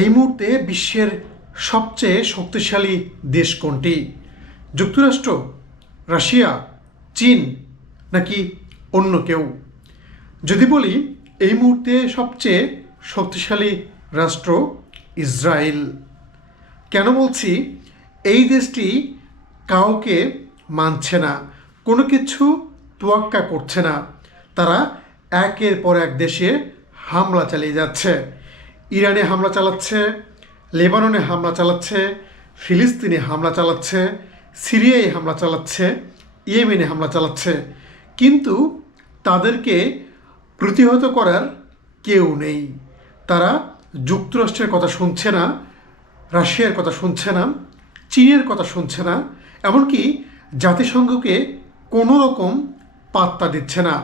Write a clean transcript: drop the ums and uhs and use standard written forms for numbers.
এই মুহূর্তে বিশ্বের সবচেয়ে শক্তিশালী দেশ কোনটি? যুক্তরাষ্ট্র, রাশিয়া, চীন নাকি অন্য কেউ? যদি বলি এই মুহূর্তে সবচেয়ে শক্তিশালী রাষ্ট্র ইসরায়েল। কেন বলছি? এই দেশটি কাউকে মানছে না, কোনো কিছু তোয়াক্কা করছে না। তারা একের পর এক দেশে হামলা চালিয়ে যাচ্ছে। ইরানে হামলা চালাচ্ছে, লেবাননে হামলা চালাচ্ছে, ফিলিস্তিনে হামলা চালাচ্ছে, সিরিয়ায় হামলা চালাচ্ছে, ইয়েমেনে হামলা চালাচ্ছে। কিন্তু তাদেরকে প্রতিহত করার কেউ নেই। তারা যুক্তরাষ্ট্রের কথা শুনছে না, রাশিয়ার কথা শুনছে না, চীনের কথা শুনছে না, এমনকি জাতিসংঘকে কোনো রকম পাত্তা দিচ্ছে না।